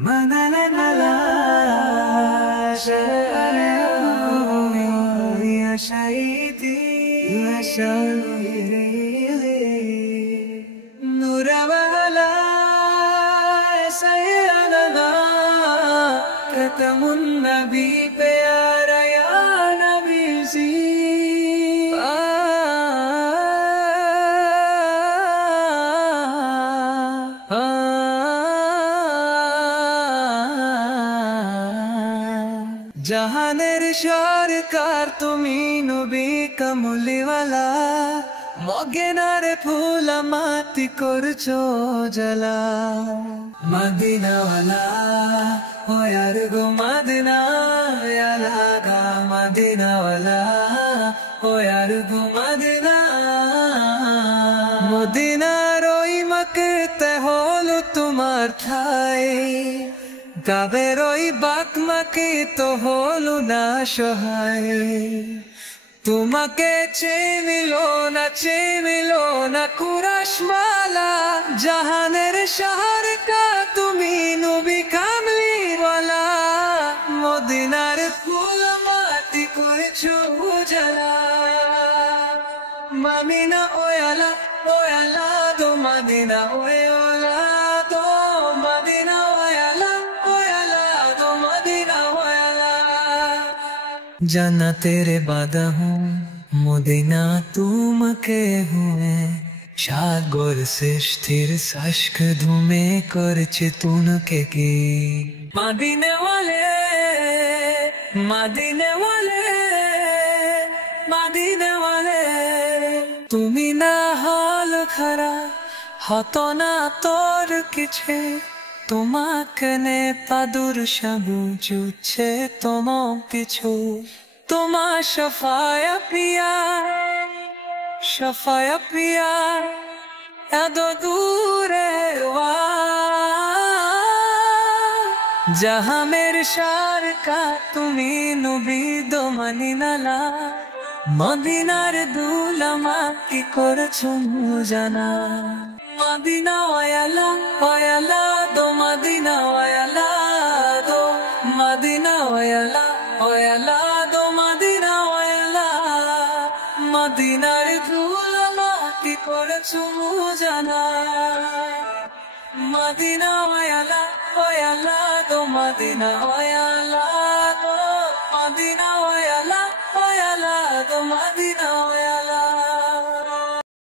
Manala ya shahidi Nurawala sayyidana khatamun nabi pyara ya nabi ji জাহানের সরকার তুমি নবী কামলিওয়ালা মগেনারে ফুল মাটি করছো জ্বালা মদিনাওয়ালা ও यार গো মদিনা লাগা মদিনাওয়ালা ও यार গো মদিনা মদিনার ওই মক্কাতে হলো তোমার ঠাই গাবের ওই বাকমাকে তো হলো না সহায় তোমাকে চেমিলো না কুরাশ মালা জাহানের শহর কা তুমি নবী কামলিওয়ালা মদিনার ফুল মাটি করেছো জ্বালা মামিনা ওয়ালা দো মদিনা ওয়ালা দো মদিনা जाना तेरे बादा हूँ मदीना तुमके हुए সাগর সৃষ্টির শাস্ক ধুমে করছে তুনকে কি মদিনা ওয়ালে তুমি না হল খারা হতো না তোর কিছু তোমাকে নে পাদুর সবু জুছে তোমার পিছু তোমার সফায়া পিয়া এত দূরে জাহামের সারকা তুমি নবী দো মদিনালা মদিনার দুলামা কি করছো জানা মদিনা ওয়ালা দো মদিনা ওয়ালা দো মদিনা ওয়ালা দো মদিনা ওয়ালা মদিনার দুলামা কি করছো জানা মদিনা ওয়ালা দো মদিনা ওয়ালা দো মদিনা ওয়ালা দো মদিনা ওয়ালা